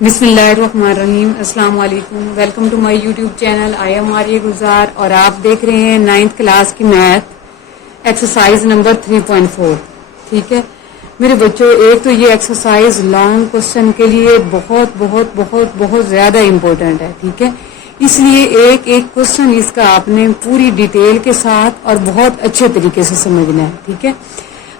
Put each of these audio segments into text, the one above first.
بسم اللہ الرحمن الرحیم. السلام علیکم. Welcome to my YouTube channel. I am Arya Gulzar اور آپ دیکھ رہے ہیں 9th کلاس کی میتھ ایکسرسائز نمبر 3.4. ٹھیک ہے میرے بچوں, ایک تو یہ ایکسرسائز لانگ کوشچن کے لیے بہت بہت بہت بہت زیادہ امپورٹنٹ ہے. ٹھیک ہے, اس لیے ایک ایک کوشچن اس کا آپ نے پوری ڈیٹیل کے ساتھ اور بہت اچھے طریقے سے سمجھنا ہے. ٹھیک ہے,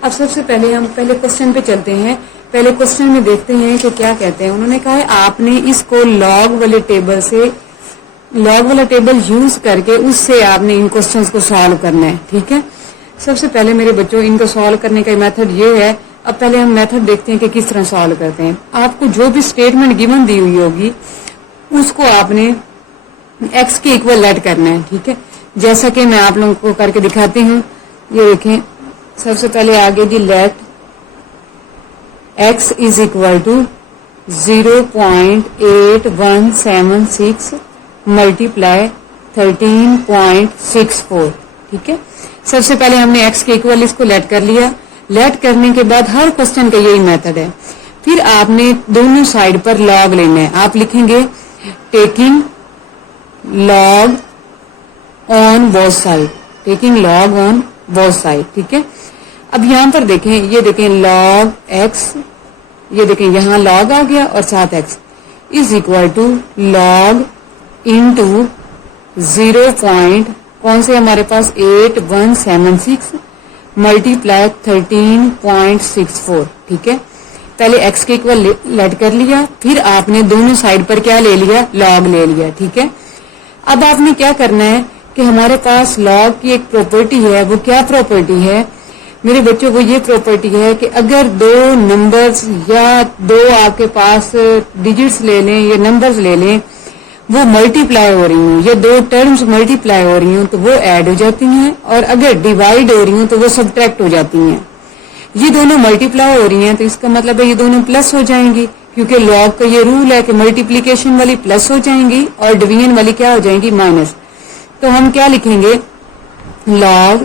اب سب سے پہلے ہم پہلے کوشچن پہ چلتے ہیں. پہلے کوشچن میں دیکھتے ہیں کہ کیا کہتے ہیں. انہوں نے کہا ہے آپ نے اس کو لاگ والے ٹیبل سے لاگ والا ٹیبل یوز کر کے اس سے آپ نے ان کوشچنس کو سالو کرنا ہے. ٹھیک ہے, سب سے پہلے میرے بچوں ان کو سالو کرنے کا میتھڈ یہ ہے. اب پہلے ہم میتھڈ دیکھتے ہیں کہ کس طرح سالو کرتے ہیں. آپ کو جو بھی اسٹیٹمنٹ گیون دی ہوئی ہوگی اس کو آپ نے ایکس کے ایکول لیٹ کرنا ہے. ٹھیک ہے, جیسا کہ میں آپ لوگوں کو کر کے دکھاتی ہوں. یہ دیکھیں, سب سے پہلے آگے جی late x is equal to 0.8176 multiply 13.64. ٹھیک ہے, سب سے پہلے ہم نے x کے ایکول اس کو لیٹ کر لیا. لیٹ کرنے کے بعد ہر کوشچن کا یہی میتھڈ ہے. پھر آپ نے دونوں سائڈ پر لاگ لینا ہے. آپ لکھیں گے taking log on both side, taking log on both side. ٹھیک ہے, اب یہاں پر دیکھیں, یہ دیکھیں لاگ ایکس, یہ دیکھیں یہاں لاگ آ گیا اور ساتھ x is equal to log into 0. کون سے ہمارے پاس 8176 ملٹیپلائی 13.64. ٹھیک ہے, پہلے ایکس کے ایکول لیٹ کر لیا. پھر آپ نے دونوں سائڈ پر کیا لے لیا, لاگ لے لیا. ٹھیک ہے, اب آپ نے کیا کرنا ہے کہ ہمارے پاس لاگ کی ایک پراپرٹی ہے. وہ کیا پراپرٹی ہے میرے بچوں, وہ یہ پراپرٹی ہے کہ اگر دو نمبرز یا دو آپ کے پاس ڈیجٹس لے لیں یا نمبرز لے لیں, وہ ملٹیپلائی ہو رہی ہوں یا دو ٹرمز ملٹیپلائی ہو رہی ہوں تو وہ ایڈ ہو جاتی ہیں, اور اگر ڈیوائڈ ہو رہی ہوں تو وہ سبٹریکٹ ہو جاتی ہیں. یہ دونوں ملٹیپلائی ہو رہی ہیں تو اس کا مطلب ہے یہ دونوں پلس ہو جائیں گی, کیونکہ لاگ کا یہ رول ہے کہ ملٹیپلیکیشن والی پلس ہو جائیں گی اور ڈویژن والی کیا ہو جائیں گی, مائنس. تو ہم کیا لکھیں گے, لاگ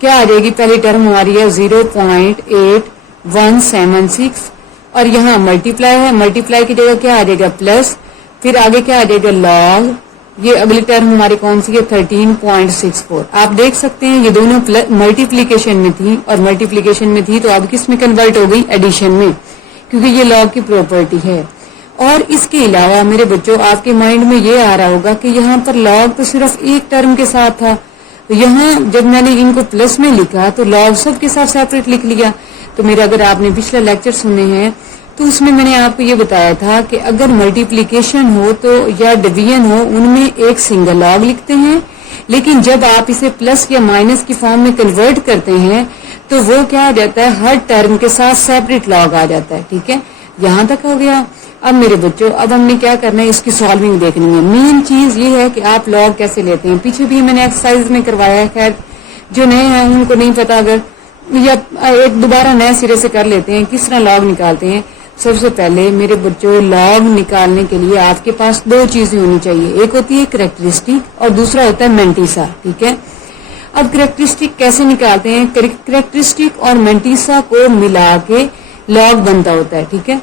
کیا آ جائے گی, پہلی ٹرم ہماری ہے 0.8176 اور یہاں ملٹیپلائی ہے, ملٹیپلائی کی جگہ کیا آ جائے گا, پلس. پھر آگے کیا آ جائے گا, لاگ, یہ اگلی ٹرم ہماری کون سی ہے 13.64. آپ دیکھ سکتے ہیں یہ دونوں ملٹیپلیکیشن میں تھی, اور ملٹیپلیکیشن میں تھی تو اب کس میں کنورٹ ہو گئی, ایڈیشن میں, کیونکہ یہ لاگ کی پراپرٹی ہے. اور اس کے علاوہ میرے بچوں آپ کے مائنڈ میں یہ آ رہا ہوگا کہ یہاں پر لاگ تو صرف ایک ٹرم کے ساتھ تھا, یہاں جب میں نے ان کو پلس میں لکھا تو لاگ سب کے ساتھ سیپریٹ لکھ لیا. تو میرا اگر آپ نے پچھلا لیکچر سنے ہیں تو اس میں نے آپ کو یہ بتایا تھا کہ اگر ملٹیپلیکیشن ہو تو یا ڈویژن ہو ان میں ایک سنگل لاگ لکھتے ہیں, لیکن جب آپ اسے پلس یا مائنس کی فارم میں کنورٹ کرتے ہیں تو وہ کیا آ جاتا ہے, ہر ٹرم کے ساتھ سیپریٹ لاگ آ جاتا ہے. ٹھیک ہے, یہاں تک ہو گیا. اب میرے بچوں اب ہم نے کیا کرنا ہے, اس کی سالونگ دیکھنی ہے. مین چیز یہ ہے کہ آپ لاگ کیسے لیتے ہیں, پیچھے بھی میں نے ایکسرسائز میں کروایا ہے. خیر جو نئے ہیں ان کو نہیں پتا, اگر یا ایک دوبارہ نئے سرے سے کر لیتے ہیں کس طرح لاگ نکالتے ہیں. سب سے پہلے میرے بچوں لاگ نکالنے کے لیے آپ کے پاس دو چیزیں ہونی چاہیے, ایک ہوتی ہے کریکٹرسٹک اور دوسرا ہوتا ہے مینٹیسا. ٹھیک ہے, اب کریکٹرسٹک کیسے نکالتے ہیں, کریکٹرسٹک اور مینٹیسا کو ملا کے لاگ بنتا ہوتا ہے. ٹھیک ہے,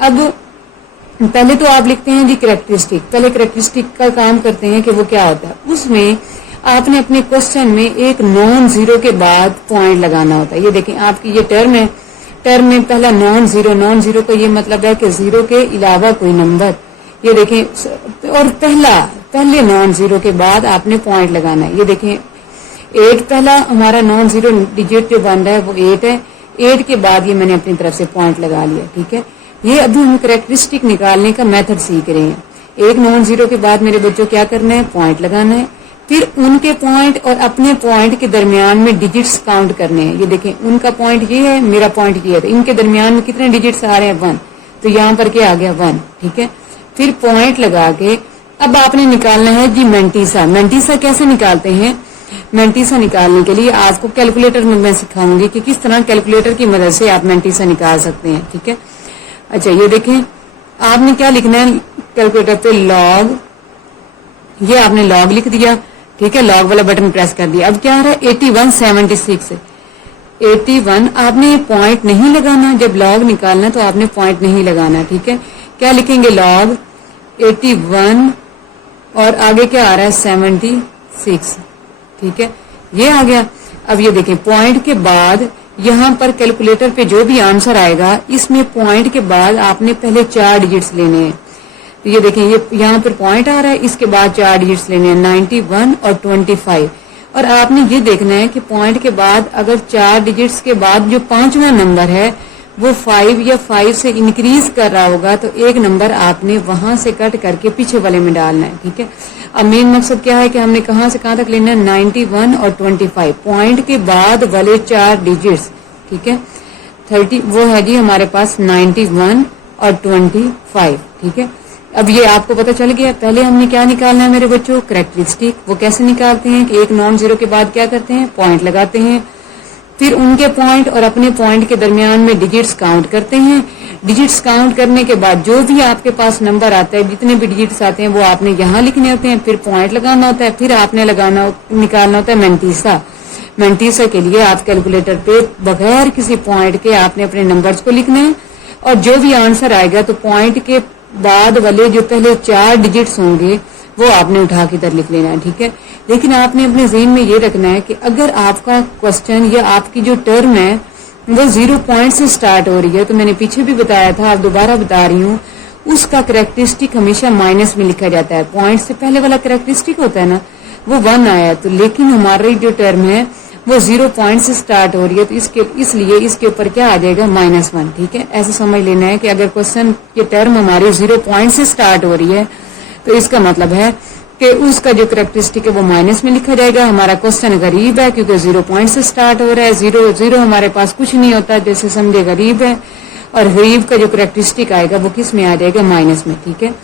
اب پہلے تو آپ لکھتے ہیں جی کریکٹرسٹک. پہلے کریکٹرسٹک کا کام کرتے ہیں کہ وہ کیا ہوتا ہے. اس میں آپ نے اپنے کوشچن میں ایک نان زیرو کے بعد پوائنٹ لگانا ہوتا ہے. یہ دیکھیں آپ کی یہ ٹرم ہے, ٹرم میں پہلا نان زیرو کا یہ مطلب ہے کہ زیرو کے علاوہ کوئی نمبر. یہ دیکھیں, اور پہلے نان زیرو کے بعد آپ نے پوائنٹ لگانا ہے. یہ دیکھیں 8 پہلا ہمارا نان زیرو ڈیجٹ جو بن رہا ہے وہ 8 ہے. 8 کے بعد یہ میں نے اپنی طرف سے پوائنٹ لگا لیا. ٹھیک ہے, یہ ابھی ہم کریکٹرسٹک نکالنے کا میتھڈ سیکھ رہے ہیں. ایک نان زیرو کے بعد میرے بچوں کیا کرنا ہے, پوائنٹ لگانا ہے. پھر ان کے پوائنٹ اور اپنے پوائنٹ کے درمیان میں ڈیجٹس کاؤنٹ کرنے ہیں. یہ دیکھیں ان کا پوائنٹ یہ ہے, میرا پوائنٹ یہ ہے, تو ان کے درمیان میں کتنے ڈیجٹس آ رہے ہیں, 1. تو یہاں پر کیا آ گیا, 1. ٹھیک ہے, پھر پوائنٹ لگا کے اب آپ نے نکالنا ہے جی مینٹیسا. مینٹیسا کیسے نکالتے ہیں, مینٹیسا نکالنے کے لیے آپ کو کیلکولیٹر میں سکھاؤں گی کہ کس طرح کیلکولیٹر کی مدد سے آپ مینٹیسا نکال سکتے ہیں. ٹھیک ہے, اچھا یہ دیکھیں آپ نے کیا لکھنا ہے کیلکولیٹر پہ, لاگ, یہ آپ نے لاگ لکھ دیا. ٹھیک ہے, لاگ والا بٹن پریس کر دیا. اب کیا آ رہا ہے 8176. 81 آپ نے پوائنٹ نہیں لگانا, جب لاگ نکالنا تو آپ نے پوائنٹ نہیں لگانا. ٹھیک ہے, क्या लिखेंगे log 81 और आगे क्या आ रहा है 76, ठीक है, ये आ गया। अब ये देखें पॉइंट के बाद यहां पर कैलकुलेटर पे जो भी आंसर आएगा इसमें पॉइंट के बाद आपने पहले 4 डिजिट्स लेने हैं। तो ये देखें ये यहाँ पर पॉइंट आ रहा है, इसके बाद 4 डिजिट्स लेने हैं 91 और 25, और आपने ये देखना है कि पॉइंट के बाद अगर 4 डिजिट्स के बाद जो 5वां नंबर है वो 5 या 5 से इंक्रीज कर रहा होगा तो एक नंबर आपने वहां से कट करके पीछे वाले में डालना है, ठीक है। अब मेन मकसद क्या है कि हमने कहां से कहां तक लेना है 91 और 25 पॉइंट के बाद वाले 4 डिजिट्स, ठीक है। 30 वो है जी हमारे पास 91 और 25, ठीक है। अब ये आपको पता चल गया। पहले हमने क्या निकालना है मेरे बच्चों, कैरेक्टरिस्टिक। वो कैसे निकालते हैं कि एक नॉन जीरो के बाद क्या करते हैं, पॉइंट लगाते हैं, फिर उनके पॉइंट और अपने पॉइंट के दरमियान में डिजिट्स काउंट करते हैं। डिजिट्स काउंट करने के बाद जो भी आपके पास नंबर आता है, जितने भी डिजिट्स आते हैं वो आपने यहाँ लिखने होते हैं, फिर पॉइंट लगाना होता है, फिर आपने निकालना होता है मैंटीसा। मैंटीसा के लिए आप कैलकुलेटर पे बगैर किसी पॉइंट के आपने अपने नंबर्स को लिखना है, और जो भी आंसर आएगा तो पॉइंट के बाद वाले जो पहले 4 डिजिट्स होंगे वो आपने उठा के इधर लिख लेना है, ठीक है। लेकिन आपने अपने ज़हन में ये रखना है कि अगर आपका क्वेश्चन या आपकी जो टर्म है वो 0 पॉइंट से स्टार्ट हो रही है, तो मैंने पीछे भी बताया था, आप दोबारा बता रही हूँ, उसका कैरेक्टरिस्टिक हमेशा माइनस में लिखा जाता है। पॉइंट से पहले वाला कैरेक्टरिस्टिक होता है ना वो 1 आया, तो लेकिन हमारी जो टर्म है वो 0 पॉइंट से स्टार्ट हो रही है, तो इसलिए इसके ऊपर क्या आ जाएगा -1, ठीक है। ऐसे समझ लेना है कि अगर क्वेश्चन की टर्म हमारी 0 पॉइंट से स्टार्ट हो रही है तो इसका मतलब है कि उसका जो कैरेक्टरिस्टिक है वो माइनस में लिखा जाएगा। हमारा क्वेश्चन गरीब है क्योंकि 0 पॉइंट से स्टार्ट हो रहा है, 0 हमारे पास कुछ नहीं होता, जैसे समझे गरीब है, और गरीब का जो कैरेक्टरिस्टिक आएगा वो किस में आ जाएगा, माइनस में, ठीक है।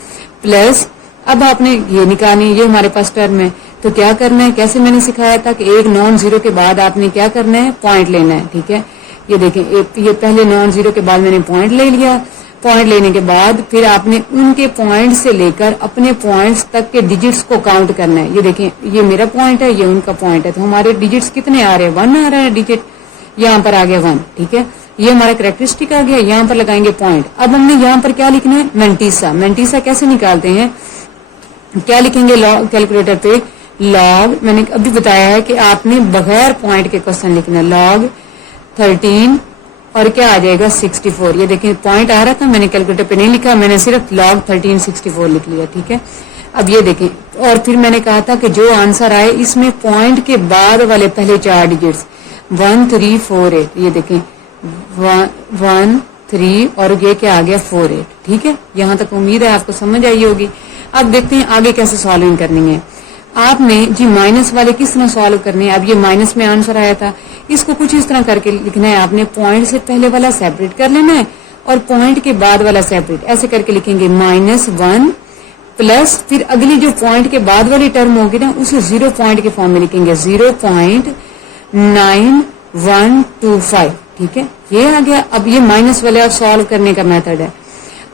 प्लस अब आपने ये निकालनी, ये हमारे पास टर्म है, तो क्या करना है, कैसे मैंने सिखाया था कि एक नॉन जीरो के बाद आपने क्या करना है, पॉइंट लेना है, ठीक है। ये देखें ये पहले नॉन जीरो के बाद मैंने पॉइंट ले लिया, पॉइंट लेने के बाद फिर आपने उनके पॉइंट से लेकर अपने पॉइंट्स तक के डिजिट्स को काउंट करना है। ये देखें ये मेरा पॉइंट है, ये उनका पॉइंट है, तो हमारे डिजिट्स कितने आ रहे हैं, 1 आ रहा है डिजिट, यहाँ पर आ गया 1, ठीक है। ये हमारा कैरेक्टरिस्टिक आ गया, यहाँ पर लगाएंगे पॉइंट। अब हमने यहाँ पर क्या लिखना है, मैंटीसा। मैंटीसा कैसे निकालते हैं, क्या लिखेंगे कैलकुलेटर पे, लॉग, मैंने अभी बताया है कि आपने बगैर पॉइंट के क्वेश्चन लिखना, लॉग 13 और क्या आ जाएगा 64। ये देखें पॉइंट आ रहा था, मैंने कैलकुलेटर पे नहीं लिखा, मैंने सिर्फ log 13 64 लिख लिया, ठीक है। अब ये देखें, और फिर मैंने कहा था कि जो आंसर आए इसमें पॉइंट के बाद वाले पहले 4 डिजिट्स 1 3 4 8, ये देखें 1 3 और ये क्या आ गया 4 8, ठीक है। यहां तक उम्मीद है आपको समझ आई होगी। अब देखते हैं आगे कैसे सॉल्विंग करनी है। आपने जी माइनस वाले किस तरह सॉल्व करने हैं, अब ये माइनस में आंसर आया था, इसको कुछ इस तरह करके लिखना है। आपने पॉइंट से पहले वाला सेपरेट कर लेना है और पॉइंट के बाद वाला सेपरेट, ऐसे करके लिखेंगे -1 प्लस फिर अगली जो पॉइंट के बाद वाली टर्म होगी ना उसे 0 पॉइंट के फॉर्म में लिखेंगे, 0.9125, ठीक है। ये आ गया। अब ये माइनस वाले आप सॉल्व करने का मेथड है,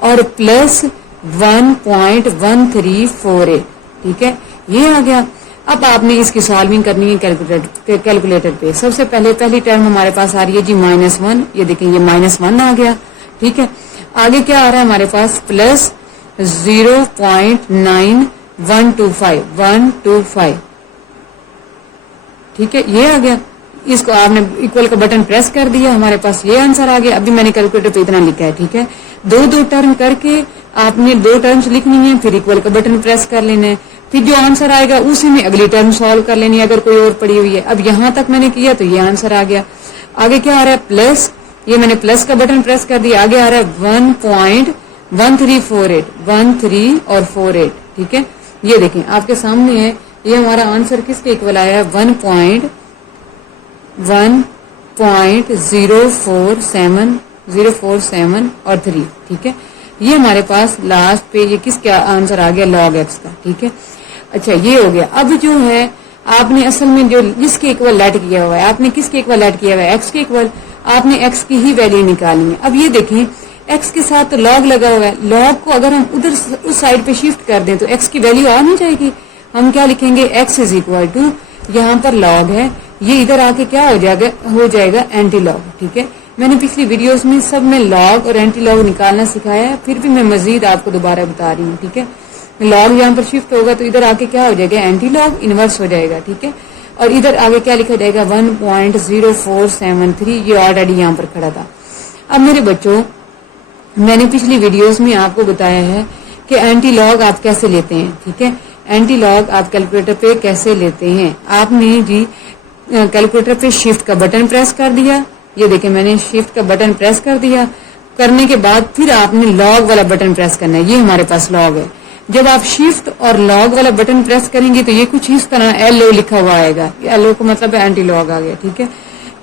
और प्लस 1.1348, ठीक है, ये आ गया। अब आपने इसकी सॉल्विंग करनी है कैलकुलेटर पे। सबसे पहले पहली टर्म हमारे पास आ रही है जी -1, ये देखें ये -1 आ गया, ठीक है। आगे क्या आ रहा है हमारे पास, प्लस 0.9125, ठीक है, ये आ गया। इसको आपने इक्वल का बटन प्रेस कर दिया, हमारे पास ये आंसर आ गया। अभी मैंने कैलकुलेटर पे इतना लिखा है, ठीक है। 2 टर्म करके आपने 2 टर्म्स लिखनी है, फिर इक्वल का बटन प्रेस कर लेना है, फिर जो आंसर आएगा उसी में अगली टर्म सॉल्व कर लेनी है अगर कोई और पड़ी हुई है। अब यहां तक मैंने किया तो ये आंसर आ गया। आगे क्या आ रहा है, प्लस, ये मैंने प्लस का बटन प्रेस कर दिया, आगे आ रहा है 1.1348, 13 और 48, ठीक है। ये देखें आपके सामने है, ये हमारा आंसर किसके इक्वल आया है, 1.047 और 3, ठीक है। ये हमारे पास लास्ट पे ये किसका आंसर आ गया, log x का, ठीक है। अच्छा ये हो गया। अब जो है आपने असल में जो जिसके इक्वल लेट किया हुआ है, आपने किसके इक्वल लेट किया हुआ है, x के इक्वल, आपने x की ही वैल्यू निकालनी है। अब ये देखें x के साथ तो log लगा हुआ है, log को अगर हम उधर उस साइड पे शिफ्ट कर दें तो x की वैल्यू आ नहीं जाएगी। हम क्या लिखेंगे, x इज इक्वल टू, यहाँ पर log है, ये इधर आके क्या हो जाएगा एंटी लॉग, ठीक है। میں نے پچھلی ویڈیوز میں سب میں لاگ اور اینٹی لاگ نکالنا سکھایا ہے، پھر بھی میں مزید آپ کو دوبارہ بتا رہی ہوں. ٹھیک ہے، لاگ یہاں پر شفٹ ہوگا تو ادھر آ کے کیا ہو جائے گا، اینٹی لاگ انورس ہو جائے گا. ٹھیک ہے، اور ادھر آگے کیا لکھا جائے گا 1.0473. یہ آلریڈی یہاں پر کھڑا تھا. اب میرے بچوں میں نے پچھلی ویڈیوز میں آپ کو بتایا ہے کہ اینٹی لاگ آپ کیسے لیتے ہیں. ٹھیک ہے، اینٹی لاگ آپ کیلکولیٹر پہ کیسے لیتے ہیں. آپ نے جی کیلکولیٹر پہ شفٹ کا بٹن پریس کر دیا. یہ دیکھیں میں نے شفٹ کا بٹن پریس کر دیا. کرنے کے بعد پھر آپ نے لاگ والا بٹن پریس کرنا ہے. یہ ہمارے پاس لاگ ہے. جب آپ شفٹ اور لاگ والا بٹن پریس کریں گے تو یہ کچھ اس طرح LO لکھا ہوا آئے گا. LO کا مطلب ہے اینٹی لاگ آ گیا. ٹھیک ہے،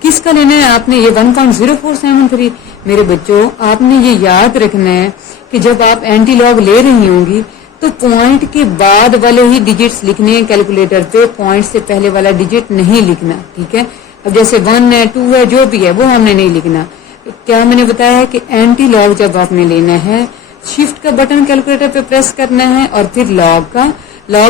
کس کا لینا ہے آپ نے، یہ 1.0473. میرے بچوں آپ نے یہ یاد رکھنا ہے کہ جب آپ اینٹی لاگ لے رہی ہوں گی تو پوائنٹ کے بعد والے ہی ڈیجٹس لکھنے ہیں کیلکولیٹر پہ، پوائنٹ سے پہلے والا ڈیجٹ نہیں لکھنا. ٹھیک ہے، اب جیسے 1 ہے 2 ہے جو بھی ہے وہ ہم نے نہیں لکھنا. کیا میں نے بتایا ہے کہ اینٹی لاگ جب آپ نے لینا ہے شفٹ کا بٹن کیلکولیٹر پہ پریس کرنا ہے اور پھر لاگ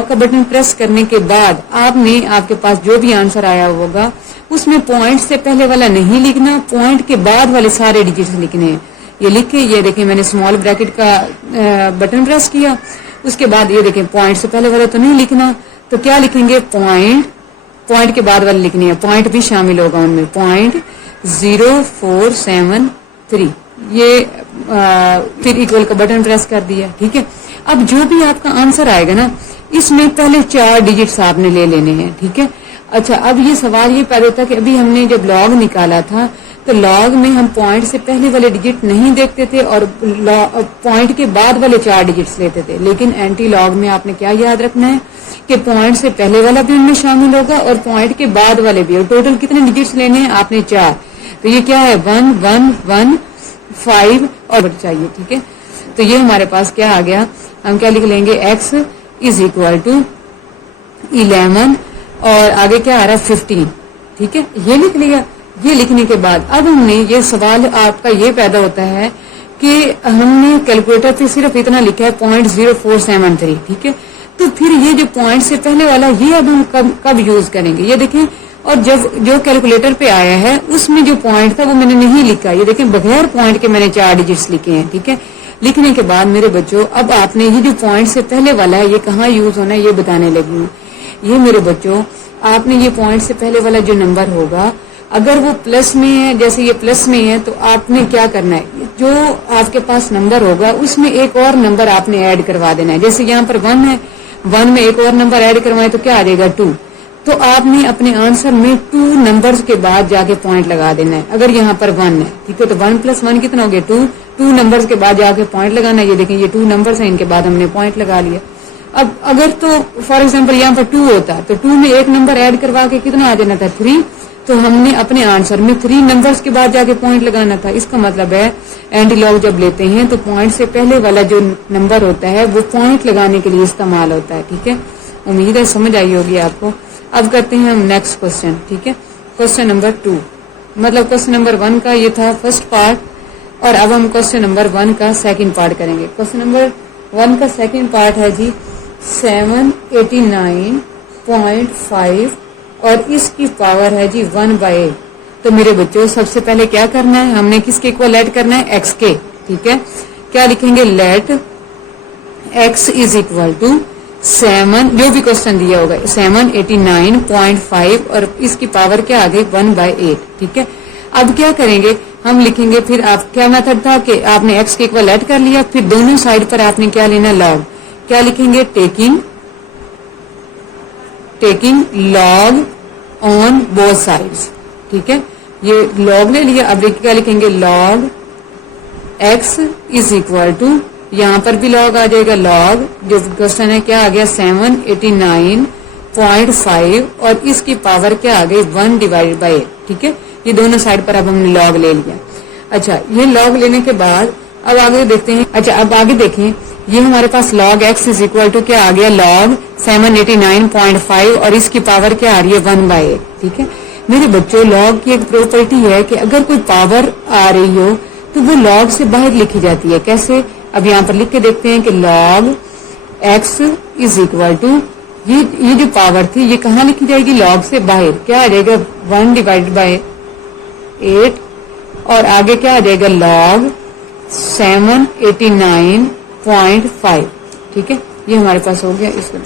کا بٹن پریس کرنے کے بعد آپ نے آپ کے پاس جو بھی آنسر آیا ہوگا اس میں پوائنٹ سے پہلے والا نہیں لکھنا، پوائنٹ کے بعد والے سارے ڈیجٹس لکھنے ہیں. یہ لکھے، یہ دیکھیں میں نے اسمال بریکٹ کا بٹن پریس کیا. اس کے بعد یہ دیکھیں پوائنٹ سے پہلے والا تو نہیں لکھنا، تو کیا لکھیں گے، پوائنٹ کے بعد والے لکھنے ہیں. پوائنٹ بھی شامل ہوگا ان میں، 0.0473. یہ پھر ایکول کا بٹن پریس کر دیا. ٹھیک ہے، اب جو بھی آپ کا آنسر آئے گا نا اس میں پہلے 4 ڈیجٹس آپ نے لے لینے ہیں. ٹھیک ہے، اچھا اب یہ سوال یہ پیدا ہوتا کہ ابھی ہم نے جب لاگ نکالا تھا تو لاگ میں ہم پوائنٹ سے پہلے والے ڈیجٹ نہیں دیکھتے تھے اور پوائنٹ کے بعد والے 4 ڈیجٹس لیتے تھے. لیکن اینٹی لاگ میں آپ نے کیا یاد رکھنا ہے کہ پوائنٹ سے پہلے والا بھی ان میں شامل ہوگا اور پوائنٹ کے بعد والے بھی. اور ٹوٹل کتنے ڈیجٹس لینے ہیں آپ نے 4. تو یہ کیا ہے 1 1 1 5 اور چاہیے. ٹھیک ہے، تو یہ ہمارے پاس کیا آ گیا، ہم کیا لکھ لیں گے x از اکول ٹو 11 اور آگے کیا آ رہا ہے 15. ٹھیک ہے، یہ لکھ لیا. یہ لکھنے کے بعد اب ہم نے یہ سوال آپ کا یہ پیدا ہوتا ہے کہ ہم نے کیلکولیٹر پہ صرف اتنا لکھا ہے 0.0473. ٹھیک ہے، تو پھر یہ جو پوائنٹ سے پہلے والا یہ اب ہم کب یوز کریں گے، یہ دیکھیں. اور جب جو کیلکولیٹر پہ آیا ہے اس میں جو پوائنٹ تھا وہ میں نے نہیں لکھا. یہ دیکھیں بغیر پوائنٹ کے میں نے 4 ڈیجٹس لکھے ہیں. ٹھیک ہے، لکھنے کے بعد میرے بچوں اب آپ نے یہ جو پوائنٹ سے پہلے والا ہے یہ کہاں یوز ہونا ہے یہ بتانے لگی ہوں. یہ میرے بچوں آپ نے یہ پوائنٹ سے پہلے والا جو نمبر ہوگا اگر وہ پلس میں ہے، جیسے یہ پلس میں ہے تو آپ نے کیا کرنا ہے، جو آپ کے پاس نمبر ہوگا اس میں ایک اور نمبر آپ نے ایڈ کروا دینا ہے. جیسے یہاں پر 1 ہے، 1 میں ایک اور نمبر ایڈ کروائے تو کیا آ جائے گا 2. تو آپ نے اپنے آنسر میں 2 نمبرز کے بعد جا کے پوائنٹ لگا دینا ہے. اگر یہاں پر 1 ہے ٹھیک ہے تو 1 + 1 کتنا ہو گیا 2 نمبرز کے بعد جا کے پوائنٹ لگانا ہے. یہ دیکھیں یہ 2 نمبرز ہیں، ان کے بعد ہم نے پوائنٹ لگا لیا. اب اگر تو فار ایگزامپل یہاں پر 2 ہوتا تو 2 میں ایک نمبر ایڈ کروا کے کتنا آ جانا تھا 3. تو ہم نے اپنے آنسر میں 3 نمبرز کے بعد جا کے پوائنٹ لگانا تھا. اس کا مطلب ہے اینٹی لاگ جب لیتے ہیں تو پوائنٹ سے پہلے والا جو نمبر ہوتا ہے وہ پوائنٹ لگانے کے لیے استعمال ہوتا ہے. ٹھیک ہے، امید ہے سمجھ آئی ہوگی آپ کو. اب کرتے ہیں ہم نیکسٹ کوشچن. ٹھیک ہے، کوشچن نمبر 2 مطلب کوشچن نمبر 1 کا یہ تھا فرسٹ پارٹ اور اب ہم کوشچن نمبر 1 کا سیکنڈ پارٹ کریں گے. کوشچن نمبر 1 کا سیکنڈ پارٹ ہے جی 789.5 اور اس کی پاور ہے جی 1/8. تو میرے بچوں سب سے پہلے کیا کرنا ہے، ہم نے کس کے اکول ایڈ کرنا ہے x کے. ٹھیک ہے، کیا لکھیں گے let x is equal to 7 جو بھی کوشچن دیا ہوگا 789.5 اور اس کی پاور کیا آ گئی 1/8. ٹھیک ہے، اب کیا کریں گے ہم لکھیں گے پھر آپ کیا میتھڈ تھا کہ آپ نے x کے اکول ایڈ کر لیا، پھر دونوں سائڈ پر آپ نے کیا لینا لاگ. کیا لکھیں گے taking log on both sides. ٹھیک ہے، یہ لاگ لے لیا. اب کیا لکھیں گے log x is equal to یہاں پر بھی لاگ آ جائے گا. لاگ جو کوشچن ہے کیا آ گیا 789.5 اور اس کی پاور کیا آ گئی 1/8. ٹھیک ہے، یہ دونوں سائڈ پر اب ہم نے لاگ لے لیا. اچھا یہ لاگ لینے کے بعد اب آگے دیکھتے ہیں. اچھا اب آگے دیکھیں یہ ہمارے پاس log x is equal to کیا آ گیا لاگ 789.5 اور اس کی پاور کیا آ رہی ہے 1/8. ٹھیک ہے میرے بچوں لاگ کی ایک پراپرٹی ہے کہ اگر کوئی پاور آ رہی ہو تو وہ لاگ سے باہر لکھی جاتی ہے. کیسے، اب یہاں پر لکھ کے دیکھتے ہیں کہ log x is equal to یہ جو پاور تھی یہ کہاں لکھی جائے گی لاگ سے باہر. کیا آ جائے گا 1/8 और आगे क्या आ जाएगा log 789.5। ठीक है, ये हमारे पास हो गया। इसको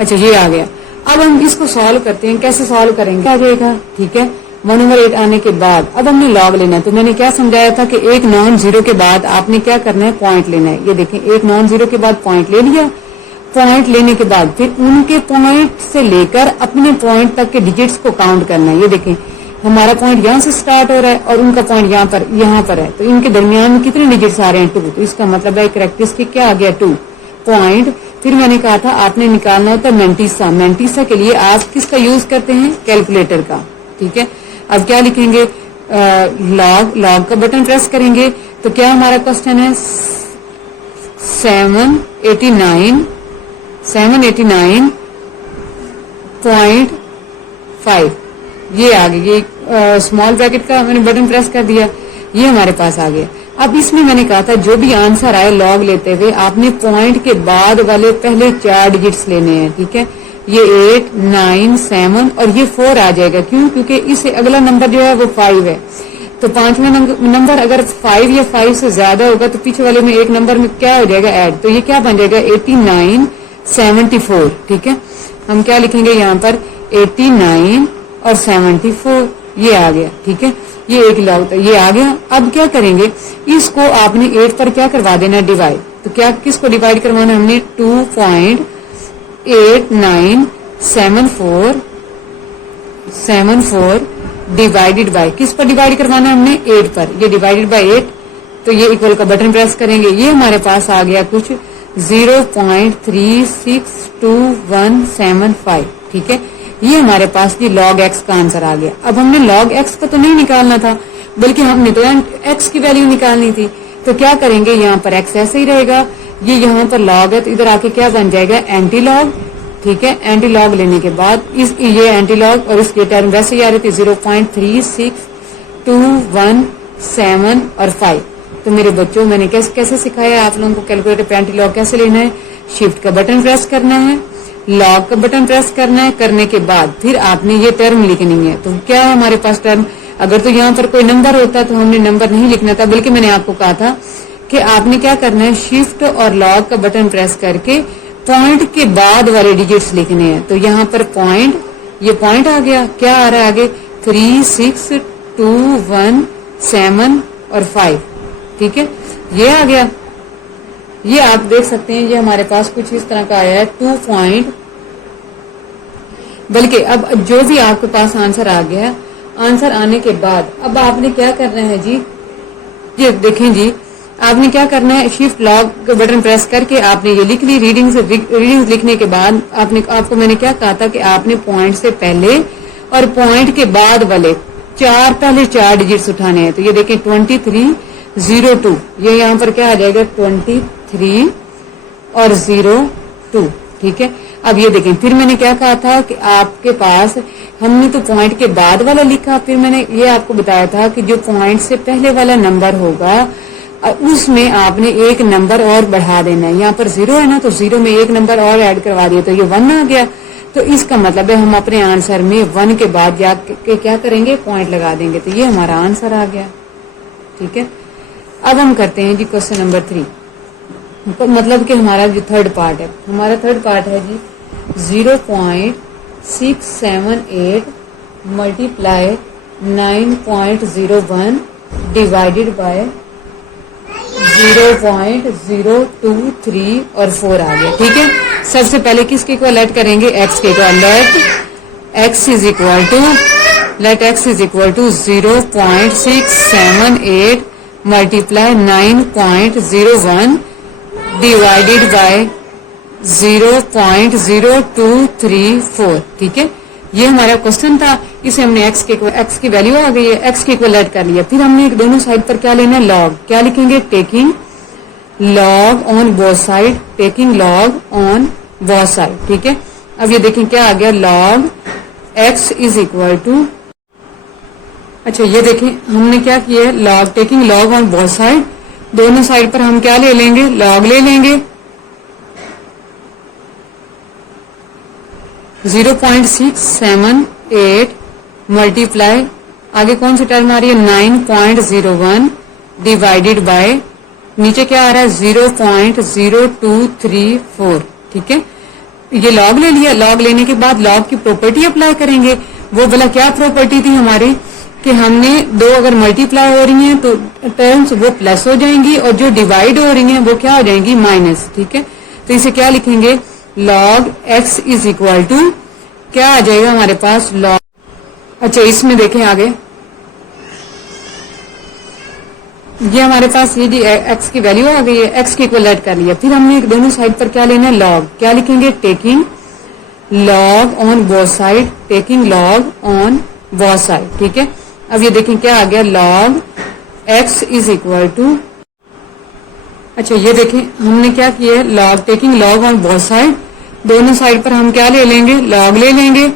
अच्छा ये आ गया। अब हम इसको सॉल्व करते हैं, कैसे सॉल्व करेंगे, आ जाएगा। ठीक है, 1/8 आने के बाद अब हमने लॉग लेना है। तो मैंने क्या समझाया था कि एक नॉन जीरो के बाद आपने क्या करना है, पॉइंट लेना है। ये देखें, एक नॉन जीरो के बाद पॉइंट ले लिया। पॉइंट लेने के बाद फिर उनके पॉइंट से लेकर अपने पॉइंट तक के डिजिट्स को काउंट करना है। ये देखें, हमारा पॉइंट यहाँ से स्टार्ट हो रहा है और उनका पॉइंट यहाँ पर है, तो इनके दरमियान में कितने डिजिट्स आ रहे हैं, 2। तो इसका मतलब है कैरेक्टरिस्टिक क्या आ गया, 2 पॉइंट। फिर मैंने कहा था आपने निकालना होता है मैंटीसा। मैंटीसा के लिए आप किसका यूज करते हैं, कैलकुलेटर का। ठीक है, अब क्या लिखेंगे, लॉग का बटन प्रेस करेंगे तो क्या हमारा क्वेश्चन है 789.5। ये आ गया, ये स्मॉल ब्रैकेट का मैंने बटन प्रेस कर दिया, ये हमारे पास आ गया। अब इसमें मैंने कहा था जो भी आंसर आए लॉग लेते हुए आपने पॉइंट के बाद वाले पहले 4 डिजिट्स लेने हैं। ठीक है, ये 8, 9, 7 और ये 4 आ जाएगा। क्यों, क्योंकि इससे अगला नंबर जो है वो 5 है। तो 5वां नंबर अगर 5 या 5 से ज्यादा होगा तो पीछे वाले में एक नंबर में क्या हो जाएगा, ऐड। तो ये क्या बन जाएगा, 89, 74। ठीक है, हम क्या लिखेंगे यहाँ पर 89 और 74, ये आ गया। ठीक है, ये एक लॉग ये आ गया। अब क्या करेंगे, इसको आपने 8 पर क्या करवा देना, डिवाइड। तो क्या किसको डिवाइड करवाना हमने, 2.8974 डिवाइडेड बाय, किस पर डिवाइड करवाना हमने, 8 पर। ये डिवाइडेड बाय 8, तो ये इक्वल का बटन प्रेस करेंगे, ये हमारे पास आ गया कुछ 0.36275। ठीक है, ये हमारे पास ये log x का आंसर आ गया। अब हमने log x का तो नहीं निकालना था, बल्कि हमने तो x की वैल्यू निकालनी थी। तो क्या करेंगे, यहाँ पर x ऐसे ही रहेगा, ये यहाँ पर log है तो इधर आके क्या बन जाएगा, एंटी लॉग। ठीक है, एंटी लॉग लेने के बाद ये एंटी लॉग और इसके टर्म वैसे ही आ रहे थे 0.36217 और 5। तो मेरे बच्चों मैंने कैसे सिखाया आप लोगों को कैलकुलेटर पे एंटी लॉग कैसे लेना है, शिफ्ट का बटन प्रेस करना है, लॉग का बटन प्रेस करना है, करने के बाद फिर आपने ये टर्म लिखनी है। तो क्या है हमारे पास टर्म, अगर तो यहाँ पर कोई नंबर होता तो हमने नंबर नहीं लिखना था, बल्कि मैंने आपको कहा था कि आपने क्या करना है, शिफ्ट और लॉग का बटन प्रेस करके पॉइंट के बाद वाले डिजिट्स लिखने हैं। तो यहाँ पर पॉइंट, ये पॉइंट आ गया, क्या आ रहा है आगे 36217 और 5। ठीक है, ये आ गया। ये आप देख सकते हैं, ये हमारे पास कुछ इस तरह का आया है 2 पॉइंट, बल्कि अब जो भी आपके पास आंसर आ गया, आंसर आने के बाद अब आपने क्या करना है जी, ये देखें जी, आपने क्या करना है, शिफ्ट लॉग का बटन प्रेस करके आपने ये लिख ली। रीडिंग्स लिखने के बाद आपको मैंने क्या कहा था कि आपने पॉइंट से पहले और पॉइंट के बाद वाले पहले 4 डिजिट्स उठाने हैं। तो ये देखें 2302, ये यहाँ पर क्या आ जाएगा 23 और 02। ठीक है, अब ये देखें, फिर मैंने क्या कहा था कि आपके पास, हमने तो पॉइंट के बाद वाला लिखा, फिर मैंने ये आपको बताया था कि जो पॉइंट से पहले वाला नंबर होगा उसमें आपने एक नंबर और बढ़ा देना है। यहाँ पर 0 है ना, तो 0 में एक नंबर और ऐड करवा दिया तो ये 1 आ गया। तो इसका मतलब है हम अपने आंसर में 1 के बाद जाके क्या करेंगे, पॉइंट लगा देंगे। तो ये हमारा आंसर आ गया। ठीक है, अब हम करते हैं जी क्वेश्चन नंबर 3, मतलब कि हमारा जो थर्ड पार्ट है, हमारा थर्ड पार्ट है जी 0.678 मल्टीप्लाई 9.01 डिवाइडेड बाय 0.023 और 4 आ गया। ठीक है, सबसे पहले किसके इक्वल ऐड करेंगे, x के equal. Let x is equal to 0.678 multiply 9.01 divided by 0.0234। ठीक है, ये हमारा क्वेश्चन था। इसे हमने x की वैल्यू आ गई है, x के इक्वल ऐड कर लिया। फिर हमने दोनों साइड पर क्या लेना है, लॉग। क्या लिखेंगे, taking log on both side, taking log on both side. ठीक है, अब ये देखें क्या आ गया, log x is equal to, अच्छा ये देखें हमने क्या किया है, log taking log on both side, दोनों साइड पर हम क्या ले लेंगे, लॉग ले लेंगे। 0.678 मल्टीप्लाई, आगे कौन सी टर्म आ रही है 9.01 डिवाइडेड बाय, नीचे क्या आ रहा है 0.0234, ठीक है। ये लॉग ले लिया, लॉग लेने के बाद लॉग की प्रॉपर्टी अप्लाई करेंगे। वो बोला क्या प्रॉपर्टी थी हमारी कि हमने दो अगर मल्टीप्लाई हो रही हैं तो टर्म्स वो प्लस हो जाएंगी और जो डिवाइड हो रही हैं वो क्या हो जाएंगी माइनस, ठीक है। तो इसे क्या लिखेंगे log x is equal to क्या आ जाएगा हमारे पास log, अच्छा इसमें देखें आगे ये हमारे पास ये जी x की वैल्यू आ गई है, x की इक्वल कर लिया। फिर हमने दोनों साइड पर क्या लेना है log, क्या लिखेंगे taking log on both side, taking log on both side, ठीक है। अब ये देखें क्या आ गया log x is equal to, अच्छा ये देखें हमने क्या किया है log taking log on both side, दोनों साइड पर हम क्या ले लेंगे log ले लेंगे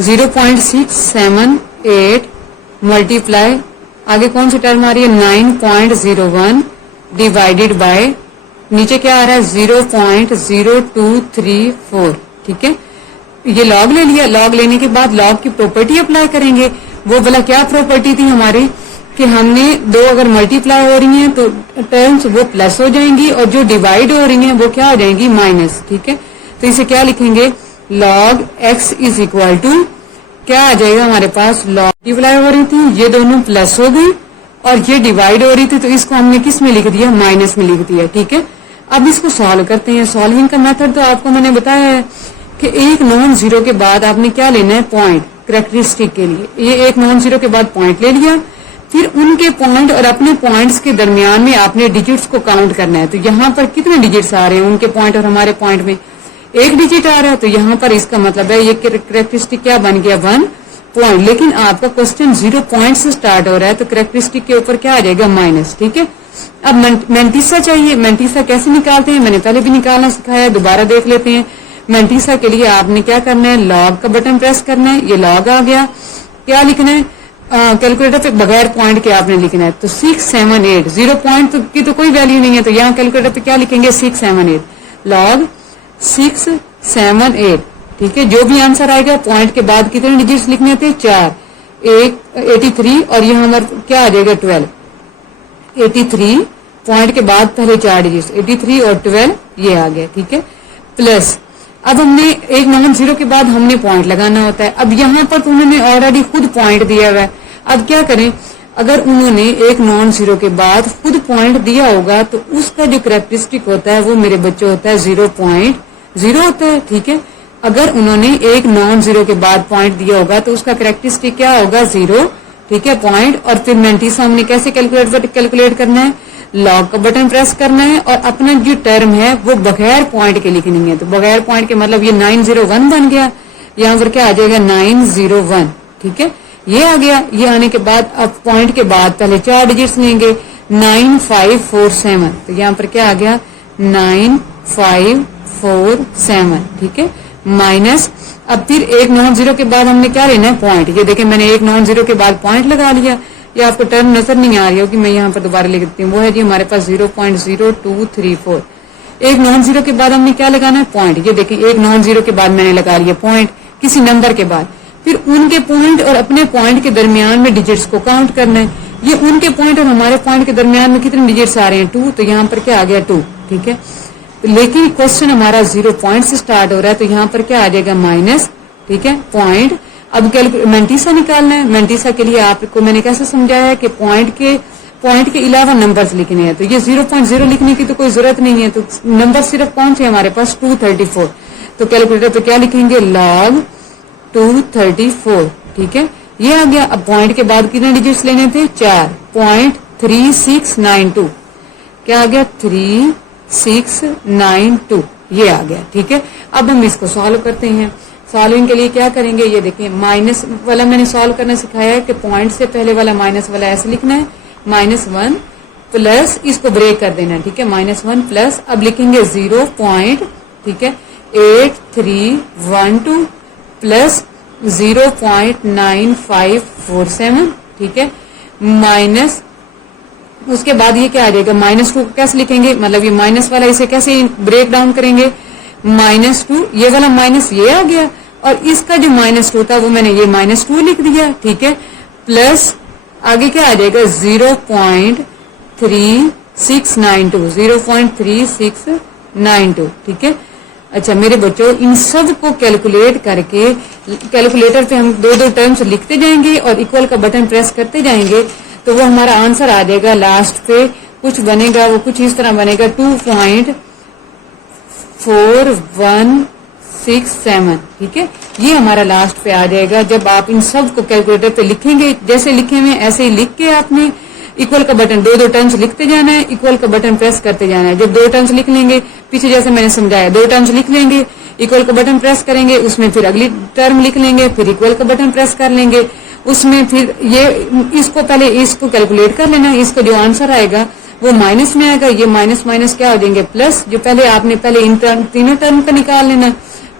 0.678 मल्टीप्लाई, आगे कौन सी टर्म आ रही है 9.01 डिवाइडेड बाय, नीचे क्या आ रहा है 0.0234, ठीक है। ये लॉग ले लिया, लॉग लेने के बाद लॉग की प्रॉपर्टी अप्लाई करेंगे। वो बोला क्या प्रॉपर्टी थी हमारी कि हमने दो अगर मल्टीप्लाई हो रही हैं तो टर्म्स वो प्लस हो जाएंगी और जो डिवाइड हो रही हैं वो क्या हो जाएंगी माइनस, ठीक है। तो इसे क्या लिखेंगे log x is equal to क्या आ जाएगा हमारे पास log मल्टीप्लाई हो रही थी ये दोनों प्लस हो गई और ये डिवाइड हो रही थी तो इसको हमने किस में लिख दिया माइनस में लिख दिया, ठीक है। अब इसको सॉल्व करते हैं। सॉल्विंग का मेथड तो आपको मैंने बताया है कि एक नॉन जीरो के बाद आपने क्या लेना है पॉइंट कैरेक्टरिस्टिक के लिए, ये एक नॉन जीरो के बाद पॉइंट ले लिया, फिर उनके पॉइंट और अपने पॉइंट्स के दरमियान में आपने डिजिट्स को काउंट करना है। तो यहाँ पर कितने डिजिट्स आ रहे हैं उनके पॉइंट और हमारे पॉइंट में, एक डिजिट आ रहा है, तो यहाँ पर इसका मतलब है ये कैरेक्टरिस्टिक क्या बन गया 1 पॉइंट। लेकिन आपका क्वेश्चन 0 पॉइंट से स्टार्ट हो रहा है तो कैरेक्टरिस्टिक के ऊपर क्या आ जाएगा माइनस, ठीक है। अब मेंटिसा चाहिए, मेंटिसा कैसे निकालते हैं मैंने पहले भी निकालना सिखाया, दोबारा देख लेते हैं। मेंटिसा के लिए आपने क्या करना है लॉग का बटन प्रेस करना है, ये लॉग आ गया, क्या लिखना है कैलकुलेटर पे बगैर पॉइंट के आपने लिखना है। तो 678 0 पॉइंट की तो कोई वैल्यू नहीं है, तो यहाँ कैलकुलेटर पे क्या लिखेंगे 678 log 678, ठीक है। जो भी आंसर आएगा पॉइंट के बाद कितने डिजिट्स लिखने थे 4, 83 और यहाँ हमारा क्या आ जाएगा 12, 83 पॉइंट के बाद पहले 4 डिजिट्स 83 और 12 ये आ गया, ठीक है। प्लस अब हमने एक नॉन जीरो के बाद हमने पॉइंट लगाना होता है। अब यहाँ पर तो उन्होंने ऑलरेडी खुद पॉइंट दिया हुआ है, अब क्या करें अगर उन्होंने एक नॉन जीरो के बाद खुद पॉइंट दिया होगा तो उसका जो कैरेक्टरिस्टिक होता है वो मेरे बच्चों होता है 0.0 होता है, ठीक है। अगर उन्होंने एक नॉन जीरो के बाद पॉइंट दिया होगा तो उसका कैरेक्टरिस्टिक क्या होगा 0, ठीक है पॉइंट। और फिर मेंटिसा हमने कैसे कैलकुलेट करना है लॉग का बटन प्रेस करना है और अपना जो टर्म है वो बगैर पॉइंट के लिखनी है। तो बगैर पॉइंट के मतलब ये 901 बन गया, यहाँ पर क्या आ जाएगा 901, ठीक है। ये आ गया, ये आने के बाद अब पॉइंट के बाद पहले 4 डिजिट्स लेंगे 9547, तो यहाँ पर क्या आ गया 9547, ठीक है माइनस। अब फिर एक नॉन जीरो के बाद हमने क्या लेना है पॉइंट, ये देखें मैंने एक नॉन जीरो के बाद पॉइंट लगा लिया, ये आपको टर्म नजर नहीं आ रही होगी, मैं यहाँ पर दोबारा लिख देती हूँ, वो है जी हमारे पास 0.0234। एक नॉन जीरो के बाद हमने क्या लगाना है पॉइंट, ये देखिए एक नॉन जीरो के बाद मैंने लगा लिया पॉइंट किसी नंबर के बाद, फिर उनके पॉइंट और अपने पॉइंट के दरमियान में डिजिट्स को काउंट करना है। ये उनके पॉइंट और हमारे पॉइंट के दरमियान में कितने डिजिट्स आ रहे हैं 2, तो यहाँ पर क्या आ गया 2, ठीक है। लेकिन क्वेश्चन हमारा 0 पॉइंट से स्टार्ट हो रहा है तो यहाँ पर क्या आ जाएगा माइनस, ठीक है पॉइंट। अब मेंटिसा निकालना है, मेंटिसा के लिए आपको मैंने कैसे समझाया है कि पॉइंट के अलावा नंबर्स लिखने हैं, तो ये 0.0 लिखने की तो कोई जरूरत नहीं है, तो नंबर सिर्फ कौन से हमारे पास 234, तो कैलकुलेटर पे क्या लिखेंगे log 234, ठीक है ये आ गया। अब पॉइंट के बाद कितने डिजिट्स लेने थे 4.3692, क्या आ गया 3692, ये आ गया, ठीक है। अब हम इसको सॉल्व करते हैं। सॉल्विंग के लिए क्या करेंगे, ये देखिए माइनस वाला मैंने सॉल्व करना सिखाया है कि पॉइंट से पहले वाला माइनस वाला ऐसे लिखना है -1 प्लस इसको ब्रेक कर देना है, ठीक है -1 प्लस अब लिखेंगे 0 पॉइंट, ठीक है 8312 प्लस 0.9547, ठीक है माइनस उसके बाद ये क्या आ जाएगा -2 कैसे लिखेंगे, मतलब ये माइनस वाला इसे कैसे ब्रेक डाउन करेंगे -2, ये वाला माइनस ये आ गया, और इसका जो -2 था वो मैंने ये -2 लिख दिया, ठीक है। प्लस आगे क्या आ जाएगा 0.3692, 0.3692, ठीक है। अच्छा मेरे बच्चों, इन सब को कैलकुलेट करके कैलकुलेटर पे हम दो टर्म्स लिखते जाएंगे और इक्वल का बटन प्रेस करते जाएंगे, तो वो हमारा आंसर आ जाएगा। लास्ट पे कुछ बनेगा, वो कुछ इस तरह बनेगा 2.4167, ठीक है। ये हमारा लास्ट पे आ जाएगा। जब आप इन सब को कैलकुलेटर पे लिखेंगे, जैसे लिखे हुए ऐसे ही लिख के आपने इक्वल का बटन दो टर्म्स लिखते जाना है, इक्वल का बटन प्रेस करते जाना है। जब 2 टर्म्स लिख लेंगे, पीछे जैसे मैंने समझाया, 2 टर्म्स लिख लेंगे, इक्वल का बटन प्रेस करेंगे, उसमें फिर अगली टर्म लिख लेंगे, फिर इक्वल का बटन प्रेस कर लेंगे, उसमें फिर ये इसको पहले इसको कैलकुलेट कर लेना। इसको जो आंसर आएगा वो माइनस में आएगा, ये माइनस माइनस क्या हो जाएंगे प्लस। जो पहले आपने इन तीनों टर्म का निकाल लेना,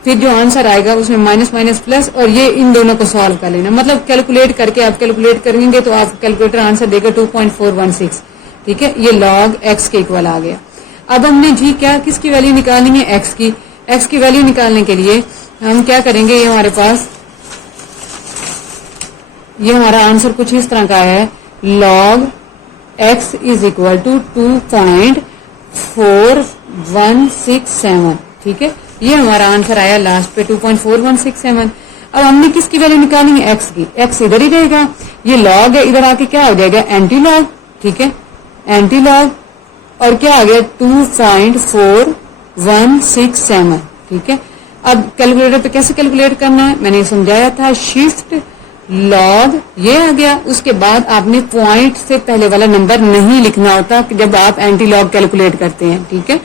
फिर जो आंसर आएगा उसमें माइनस माइनस प्लस, और ये इन दोनों को सॉल्व कर लेना। मतलब कैलकुलेट करके आप कैलकुलेट करेंगे तो आप कैलकुलेटर आंसर देगा 2.416, ठीक है। ये log x के इक्वल आ गया। अब हमने जी क्या किसकी वैल्यू निकालनी है, x की। x की वैल्यू निकालने के लिए हम क्या करेंगे, ये हमारे पास ये हमारा आंसर कुछ इस तरह का है, log x is equal to 2.4167, ठीक है। ये हमारा आंसर आया लास्ट पे 2.4167। अब हमने किसकी वैल्यू निकाली है, x की। x इधर ही रहेगा, ये log है, इधर आके क्या हो जाएगा एंटी लॉग, ठीक है, एंटी लॉग। और क्या आ गया 2.4167, ठीक है। अब कैलकुलेटर पे कैसे कैलकुलेट करना है मैंने समझाया था, शिफ्ट लॉग ये आ गया। उसके बाद आपने पॉइंट से पहले वाला नंबर नहीं लिखना होता जब आप एंटी लॉग कैलकुलेट करते हैं, ठीक है।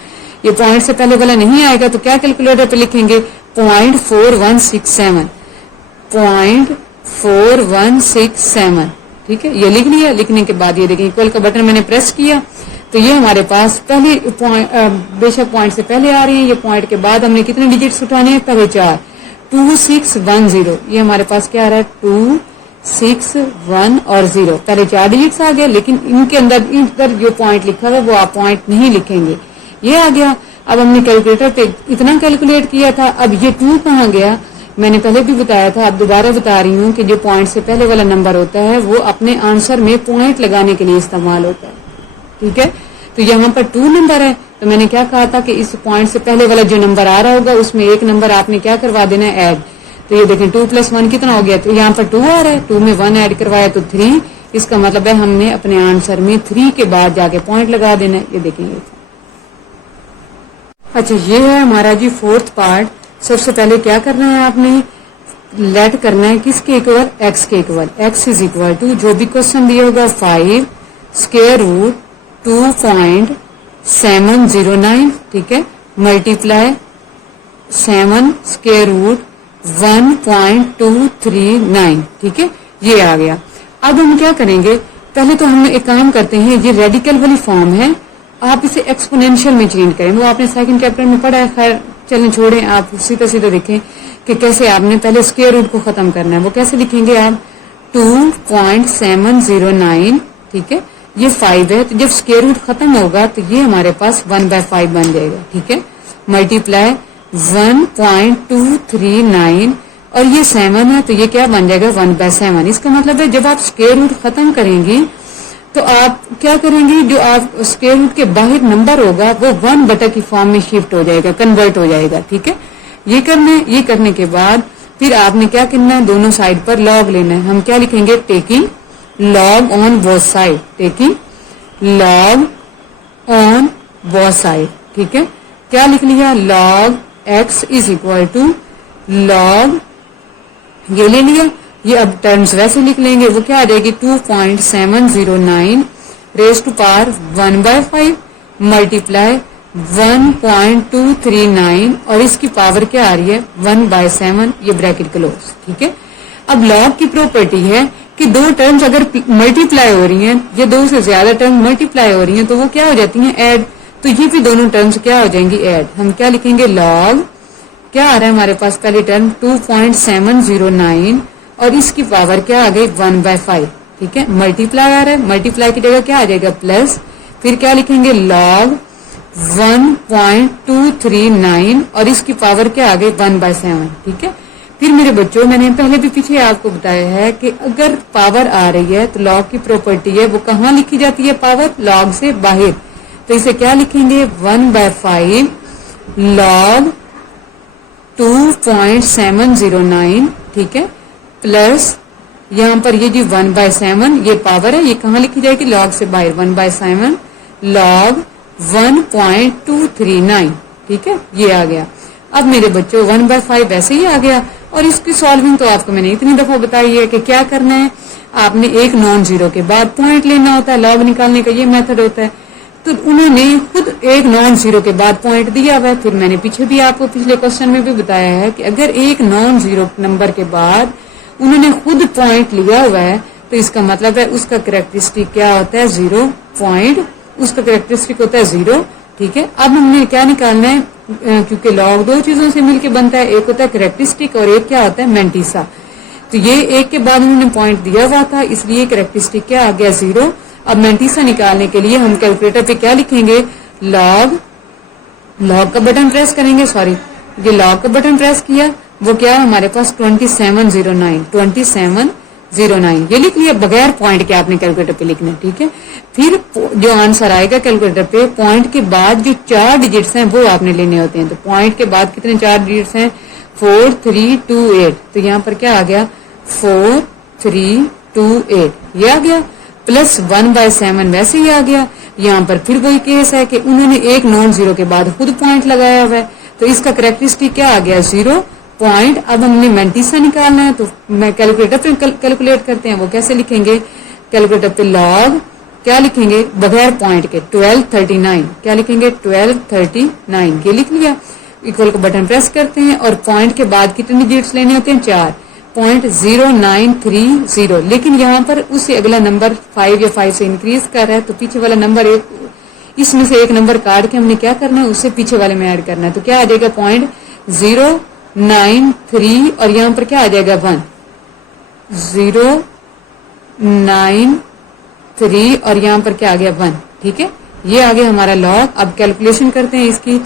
ये पॉइंट से पहले वाला नहीं आएगा तो क्या कैलकुलेटर पे लिखेंगे 0.4167, 0.4167, ठीक है। ये लिख लिया। लिखने के बाद ये देखिए इक्वल का बटन मैंने प्रेस किया तो ये हमारे पास पहले बेशक पॉइंट से पहले आ रही है, ये पॉइंट के बाद हमने कितने डिजिट्स उठाने हैं, पहले 4, 2610। ये हमारे पास क्या आ रहा है 261 और 0, पहले 4 डिजिट्स आ गए, लेकिन इनके अंदर इधर जो पॉइंट लिखा हुआ है वो आप पॉइंट नहीं लिखेंगे, ये आ गया। अब हमने कैलकुलेटर पे इतना कैलकुलेट किया था। अब ये 2 कहाँ गया, मैंने पहले भी बताया था, अब दोबारा बता रही हूँ कि जो पॉइंट से पहले वाला नंबर होता है वो अपने आंसर में पॉइंट लगाने के लिए इस्तेमाल होता है, ठीक है। तो यहाँ पर 2 नंबर है, तो मैंने क्या कहा था कि इस पॉइंट से पहले वाला जो नंबर आ रहा होगा उसमें एक नंबर आपने क्या करवा देना है ऐड। तो ये देखें 2 + 1 कितना हो गया, तो यहाँ पर 2 आ रहा है, 2 में 1 ऐड करवाया तो 3। इसका मतलब है हमने अपने आंसर में 3 के बाद जाके पॉइंट लगा देना है। ये देखेंगे। अच्छा ये है हमारा जी 4th पार्ट। सबसे पहले क्या करना है, आपने लेट करना है किसके इक्वल, x के equal. x is equal to जो भी क्वेश्चन दिया होगा 5 स्क्वायर रूट 2.709, ठीक है, मल्टीप्लाई 7 स्क्वायर रूट 1.239, ठीक है, ये आ गया। अब हम क्या करेंगे, पहले तो हम एक काम करते हैं, ये रेडिकल वाली फॉर्म है, आप इसे एक्सपोनेंशियल में चेंज करें। वो आपने सेकंड चैप्टर में पढ़ा है, खैर चलें छोड़ें, आप सीधा सीधा देखें कि कैसे आपने पहले स्क्वायर रूट को खत्म करना है। वो कैसे लिखेंगे आप 2.709, ठीक है, ये 5 है, तो जब स्क्वायर रूट खत्म होगा तो ये हमारे पास 1/5 बन जाएगा, ठीक है, मल्टीप्लाई 1.239 और ये 7 है तो ये क्या बन जाएगा 1/7। इसका मतलब है जब आप स्क्वायर रूट खत्म करेंगी तो आप क्या करेंगी, जो आप स्क्वायर रूट के बाहर नंबर होगा वो 1/, की फॉर्म में शिफ्ट हो जाएगा, कन्वर्ट हो जाएगा, ठीक है। ये करना है। ये करने के बाद फिर आपने क्या करना है, दोनों साइड पर लॉग लेना है। हम क्या लिखेंगे, taking log on both side, taking log on both side, ठीक है। क्या लिख लिया, log x is equal to log, ये ले लिया। ये अब टर्म्स वैसे लिख लेंगे, वो क्या आ जाएगी 2.709 रेज टू पावर 1/5 मल्टीप्लाई 1.239 और इसकी पावर क्या आ रही है 1/7, ये ब्रैकेट क्लोज, ठीक है। अब लॉग की प्रॉपर्टी है कि 2 टर्म्स अगर मल्टीप्लाई हो रही हैं, ये 2 से ज्यादा टर्म मल्टीप्लाई हो रही हैं तो वो क्या हो जाती हैं ऐड, तो ये भी दोनों टर्म्स क्या हो जाएंगी ऐड। हम क्या लिखेंगे, लॉग क्या आ रहा है हमारे पास, पहले टर्म 2.709 और इसकी पावर क्या आ गई 1/5, ठीक है, मल्टीप्लाई आ रहा है, मल्टीप्लाई की जगह क्या आ जाएगा प्लस, फिर क्या लिखेंगे लॉग 1.239 और इसकी पावर क्या आ गई 1/7, ठीक है। फिर मेरे बच्चों, मैंने पहले भी पीछे आपको बताया है कि अगर पावर आ रही है तो लॉग की प्रॉपर्टी है वो कहाँ लिखी जाती है, पावर लॉग से बाहर। तो इसे क्या लिखेंगे 1/5 लॉग 2.709, ठीक है, प्लस यहाँ पर ये जी 1/7 ये पावर है, ये कहाँ लिखी जाएगी लॉग से बाहर 1/7 लॉग 1.239, ठीक है, ये आ गया। अब मेरे बच्चों 1/5 वैसे ही आ गया और इसकी सॉल्विंग तो आपको मैंने इतनी दफा बताई है कि क्या करना है, आपने एक नॉन जीरो के बाद पॉइंट लेना होता है, लॉग निकालने का ये मेथड होता है। तो उन्होंने खुद एक नॉन जीरो के बाद पॉइंट दिया हुआ है। फिर मैंने पीछे भी आपको पिछले क्वेश्चन में भी बताया है कि अगर एक नॉन जीरो नंबर के बाद उन्होंने खुद पॉइंट लिया हुआ है तो इसका मतलब है उसका कैरेक्टरिस्टिक क्या होता है 0 पॉइंट, उसका कैरेक्टरिस्टिक होता है 0, ठीक है। अब हमने क्या निकालना है, क्योंकि लॉग दो चीजों से मिलकर बनता है, एक होता है कैरेक्टरिस्टिक और एक क्या होता है मैंटिसा। तो ये एक के बाद उन्होंने पॉइंट दिया हुआ था, इसलिए कैरेक्टरिस्टिक क्या आ गया 0। अब मैंटिसा निकालने के लिए हम कैलकुलेटर पे क्या लिखेंगे, लॉग का बटन प्रेस करेंगे, सॉरी ये लॉग का बटन प्रेस किया, वो क्या है हमारे पास 2709 ये लिख लिया बगैर पॉइंट के, आपने कैलकुलेटर पे लिखना है, ठीक है। फिर जो आंसर आएगा कैलकुलेटर पे, पॉइंट के बाद जो 4 डिजिट्स हैं वो आपने लेने होते हैं। तो पॉइंट के बाद कितने 4 डिजिट्स हैं 4328, तो यहाँ पर क्या आ गया 4328 ये आ गया, प्लस 1/7 वैसे ही आ गया। यहाँ पर फिर वही केस है कि उन्होंने एक नॉन जीरो के बाद खुद पॉइंट लगाया हुआ है, तो इसका कैरेक्टरिस्टिक क्या आ गया 0 पॉइंट। अब हमने मैंटिसा निकालना है, तो मैं कैलकुलेटर पे कैलकुलेट करते हैं, वो कैसे लिखेंगे, कैलकुलेटर पे लॉग क्या लिखेंगे बगैर पॉइंट के 1239, क्या लिखेंगे 1239 ये लिख लिया, इक्वल को बटन प्रेस करते हैं और पॉइंट के बाद कितने डिजिट्स लेने होते हैं 4, 0.0930, लेकिन यहाँ पर उससे अगला नंबर 5 या 5 से इंक्रीज कर रहा है, तो पीछे वाला नंबर इसमें से एक नंबर काट के हमने क्या करना है उससे पीछे वाले में ऐड करना है। तो क्या आ जाएगा 0.93 और यहाँ पर क्या आ जाएगा 1 0.93 और यहाँ पर क्या आ गया 1, ठीक है, ये आ गया हमारा लॉग। अब कैलकुलेशन करते हैं इसकी,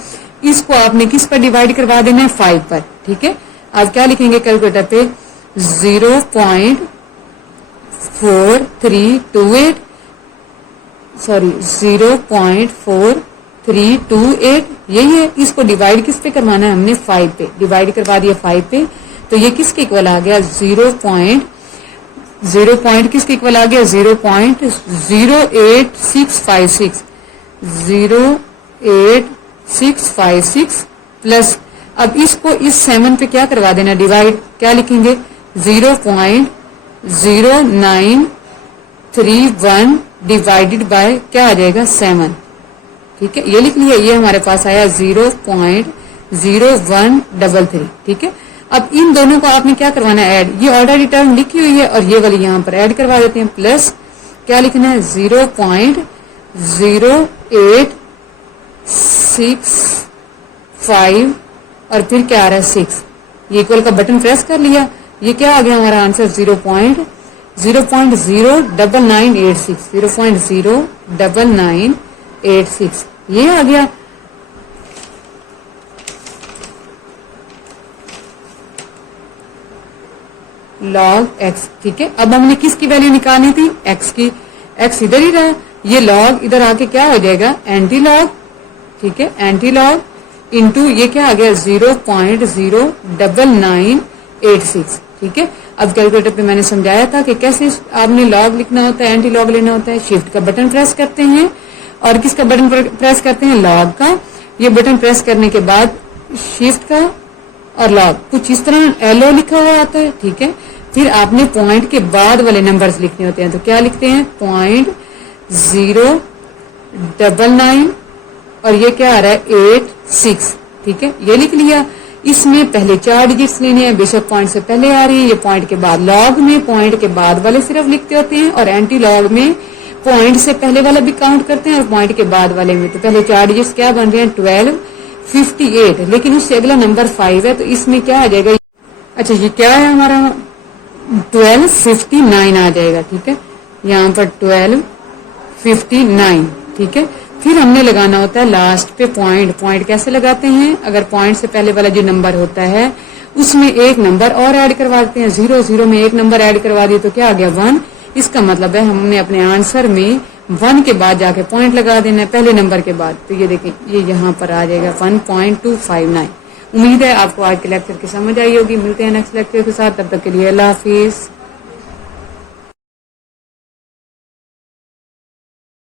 इसको आपने किस पर डिवाइड करवा देना है 5 पर, ठीक है। अब क्या लिखेंगे कैलकुलेटर पे 0.4328 यही है। इसको डिवाइड किस पे करवाना है हमने 5 पे, डिवाइड करवा दिया 5 पे, तो ये किसके इक्वल आ गया 0 पॉइंट किसके इक्वल आ गया 0.0656 प्लस, अब इसको इस 7 पे क्या करवा देना डिवाइड, क्या लिखेंगे 0.0931 डिवाइडेड बाय क्या आ जाएगा 7, ठीक है, ये लिख लिया, ये हमारे पास आया 0.0133, ठीक है। अब इन दोनों को आपने क्या करवाना है ऐड, ये ऑलरेडी टर्म लिखी हुई है और ये वाली यहाँ पर ऐड करवा देते हैं, प्लस क्या लिखना है 0.0865 और फिर क्या आ रहा है 6, ये इक्वल का बटन प्रेस कर लिया, ये क्या आ गया हमारा आंसर 0.09986 ये आ गया। लॉग x, ठीक है। अब हमने किसकी वैल्यू निकालनी थी x की, x इधर ही रहा, ये लॉग इधर आके क्या हो जाएगा एंटी लॉग, ठीक है, एंटी लॉग इंटू ये क्या आ गया 0.09986, ठीक है। अब कैलकुलेटर पे मैंने समझाया था कि कैसे आपने लॉग लिखना होता है, एंटी लॉग लेना होता है, शिफ्ट का बटन प्रेस करते हैं और किसका बटन प्रेस करते हैं लॉग का, ये बटन प्रेस करने के बाद शिफ्ट का और लॉग कुछ इस तरह LO लिखा हुआ आता है, ठीक है। फिर आपने पॉइंट के बाद वाले नंबर्स लिखने होते हैं, तो क्या लिखते हैं 0.099 और ये क्या आ रहा है 86, ठीक है, ये लिख लिया। इसमें पहले 4 डिजिट्स लेने हैं, बेशक पॉइंट से पहले आ रही है, ये पॉइंट के बाद, लॉग में पॉइंट के बाद वाले सिर्फ लिखते होते हैं और एंटी लॉग में पॉइंट से पहले वाला भी काउंट करते हैं और पॉइंट के बाद वाले में। तो पहले 4 डिजिट्स क्या बन रहे हैं 1258, लेकिन उससे अगला नंबर 5 है, तो इसमें क्या आ जाएगा, अच्छा ये क्या है हमारा 1259 आ जाएगा, ठीक है, यहाँ पर 1259, ठीक है। پھر ہم نے لگانا ہوتا ہے لاسٹ پہ پوائنٹ. پوائنٹ کیسے لگاتے ہیں؟ اگر پوائنٹ سے پہلے والا جو نمبر ہوتا ہے اس میں ایک نمبر اور ایڈ کروا دیتے ہیں. 0 0 میں ایک نمبر ایڈ کروا دی تو کیا آ گیا 1. اس کا مطلب ہے ہم نے اپنے آنسر میں 1 کے بعد جا کے پوائنٹ لگا دینا ہے پہلے نمبر کے بعد. تو یہ دیکھیں یہ یہاں پر آ جائے گا 1.259. امید ہے آپ کو آج کے لیکچر کی سمجھ آئی ہوگی. ملتے ہیں نیکسٹ لیکچر کے ساتھ. تب تک کے لیے اللہ حافظ.